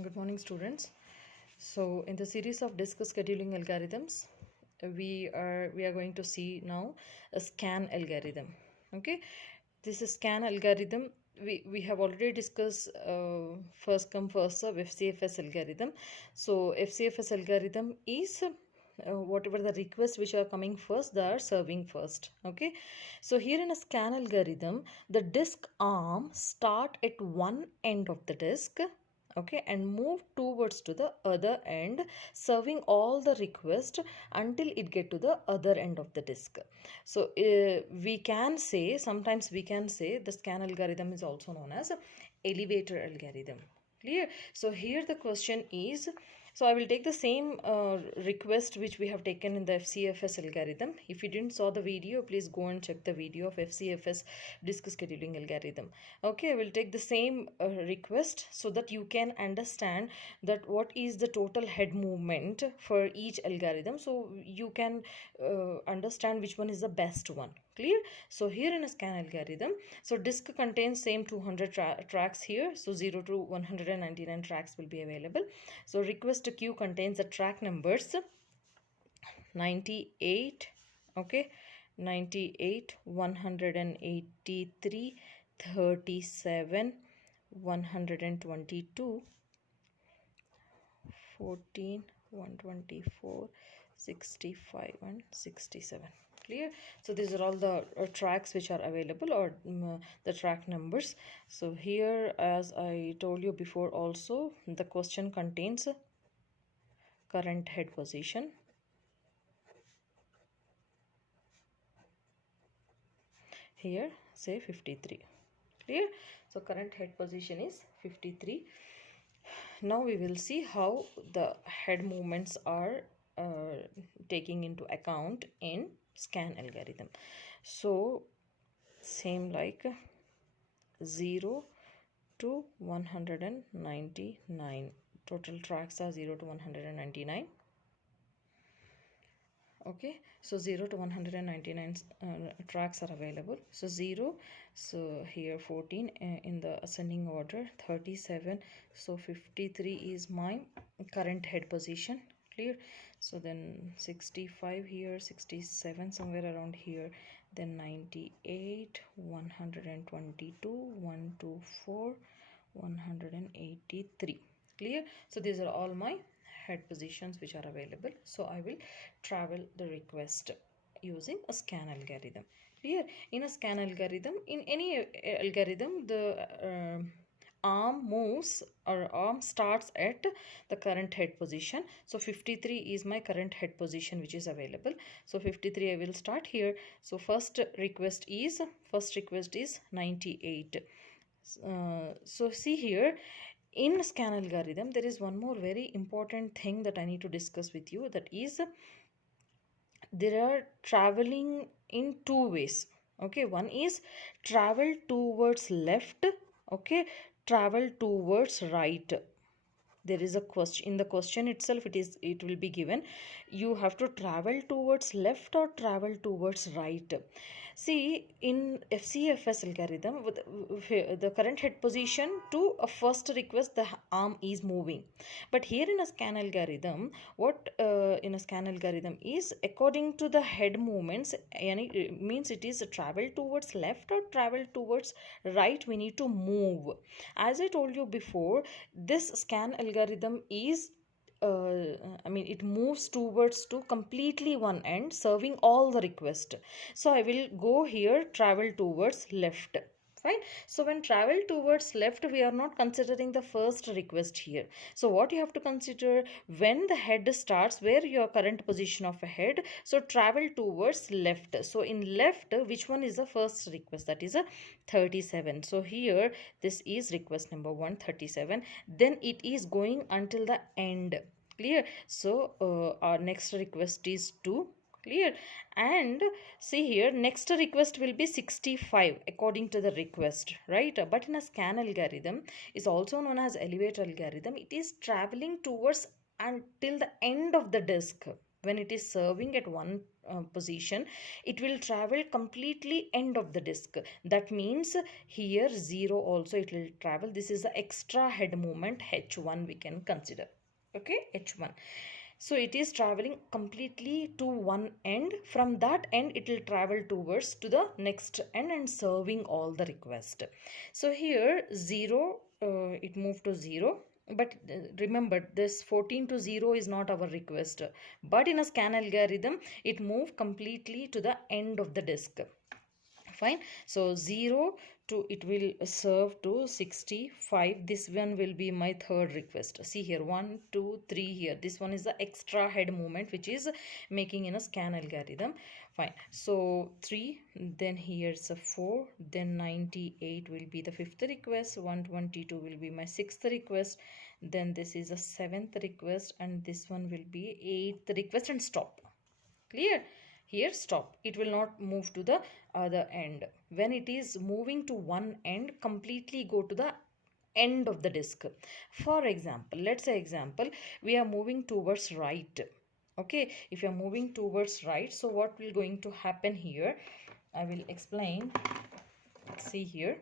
Good morning, students. So, in the series of disk scheduling algorithms, we are going to see now a scan algorithm. Okay, this is scan algorithm. We have already discussed first come first serve FCFS algorithm. So, FCFS algorithm is whatever the requests which are coming first, they are serving first. Okay, so here in a scan algorithm, the disk arm start at one end of the disk, okay, and move towards to the other end, serving all the request until it get to the other end of the disk. So we can say, sometimes we can say the scan algorithm is also known as elevator algorithm. Clear? So here the question is, so I will take the same request which we have taken in the FCFS algorithm. If you didn't saw the video, please go and check the video of FCFS disk scheduling algorithm. Okay, I will take the same request so that you can understand that what is the total head movement for each algorithm, so you can understand which one is the best one. Clear? So here in a scan algorithm, so disk contains same 200 tracks here, so 0 to 199 tracks will be available. So request queue contains the track numbers 98, okay, 98, 183, 37, 122, 14, 124, 65 and 67. Clear? So these are all the tracks which are available, or the track numbers. So here, as I told you before also, the question contains current head position, here say 53. Clear? So current head position is 53. Now we will see how the head movements are taking into account in scan algorithm. So same like 0 to 199, total tracks are 0 to 199. Okay, so 0 to 199 tracks are available. So 0, so here 14 in the ascending order, 37, so 53 is my current head position. Clear? So then 65 here, 67 somewhere around here, then 98, 122, 124, 183. Clear? So these are all my head positions which are available. So I will travel the request using a scan algorithm. Clear? In a scan algorithm, in any algorithm, the arm moves, or arm starts at the current head position. So 53 is my current head position which is available. So 53 I will start here. So first request is 98. So see here, in scan algorithm there is one more very important thing that I need to discuss with you, that is there are traveling in two ways. Okay, one is travel towards left, okay, travel towards right. There is a question in the question itself, it will be given, you have to travel towards left or travel towards right. See, in FCFS algorithm, with the current head position to a first request, the arm is moving. But here in a scan algorithm, what in a scan algorithm is, according to the head movements, means it is travel towards left or travel towards right, we need to move. As I told you before, this scan algorithm is it moves towards to completely one end, serving all the request. So I will go here, travel towards left. Fine. So when travel towards left, we are not considering the first request here. So what you have to consider, when the head starts, where your current position of a head, so travel towards left. So in left, which one is the first request? That is a 37. So here this is request number 137. Then it is going until the end. Clear? So our next request is 2. Clear? And see here, next request will be 65 according to the request, right? But in a scan algorithm, is also known as elevator algorithm, it is traveling towards until the end of the disk. When it is serving at one position, it will travel completely end of the disk. That means here 0 also it will travel. This is the extra head movement h1 we can consider. Okay, h1. So it is traveling completely to one end. From that end it will travel towards to the next end and serving all the request. So here 0, it moved to 0. But remember, this 14 to 0 is not our request. But in a scan algorithm, it moved completely to the end of the disk. Fine. So 0 to it will serve to 65. This one will be my third request. See here, 1 2 3 here. This one is the extra head movement which is making in a scan algorithm. Fine. So 3, then here's a 4, then 98 will be the fifth request, 122 will be my sixth request, then this is a seventh request, and this one will be eighth request, and stop. Clear? Here stop. It will not move to the other end. When it is moving to one end, completely go to the end of the disk. For example, let's say example, we are moving towards right. Okay, if you are moving towards right, so what will going to happen here? I will explain. See here,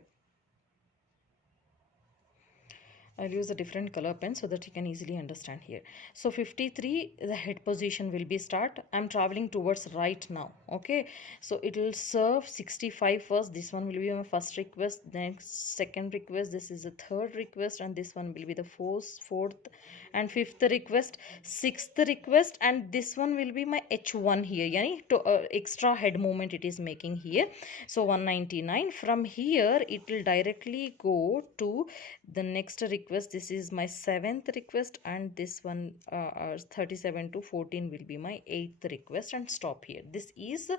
I'll use a different color pen so that you can easily understand here. So 53, the head position will be start. I'm traveling towards right now. Okay. So it will serve 65 first. This one will be my first request. Then second request. This is the third request. And this one will be the fourth and fifth request. Sixth request. And this one will be my H1 here. Yani to extra head movement it is making here. So 199. From here it will directly go to the next request. This is my seventh request, and this one 37 to 14 will be my eighth request, and stop here. This is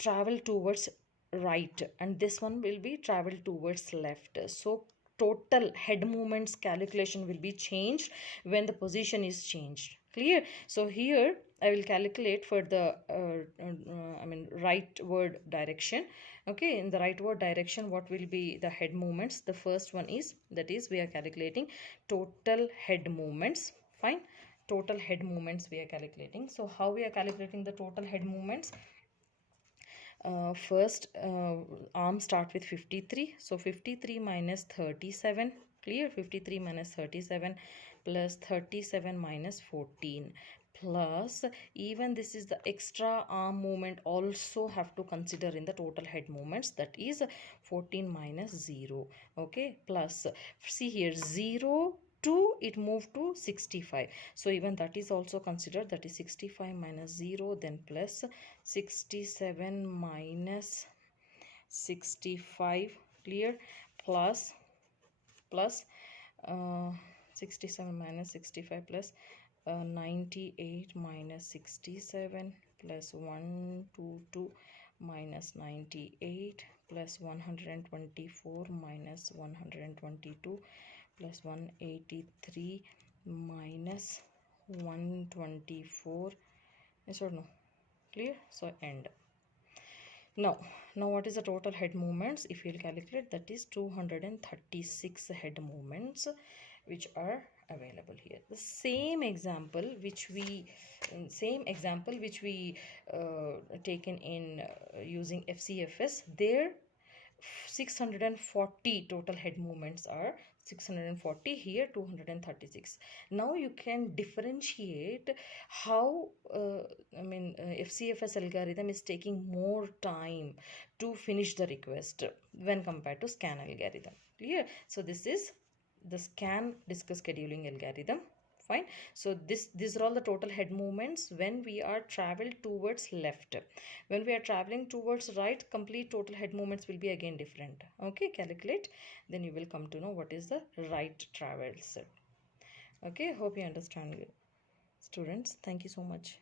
travel towards right, and this one will be travel towards left. So total head movements calculation will be changed when the position is changed. Clear? So here I will calculate for the rightward direction. Okay, in the rightward direction, what will be the head movements? The first one is, that is, we are calculating total head movements. Fine, total head movements we are calculating. So how we are calculating the total head movements? First, arm start with 53. So 53 minus 37. Clear? 53 minus 37 plus 37 minus 14 plus, even this is the extra arm movement also have to consider in the total head movements, that is 14 minus 0. Okay, plus, see here, 0 to it moved to 65, so even that is also considered, that is 65 minus 0, then plus 67 minus 65. Clear? Plus 67 minus 65 plus 98 minus 67 plus 122 minus 98 plus 124 minus 122 plus 183 minus 124. Yes or no? Clear? So end. Now what is the total head movements? If you will calculate, that is 236 head movements which are available here. The same example which we taken in using FCFS, there 640 total head movements are 640, here 236. Now you can differentiate how FCFS algorithm is taking more time to finish the request when compared to scan algorithm. Clear? So this is the scan disk scheduling algorithm. Fine. So these are all the total head movements when we are travel towards left. When we are traveling towards right, complete total head movements will be again different. Okay, calculate, then you will come to know what is the right travels. Okay, hope you understand, students. Thank you so much.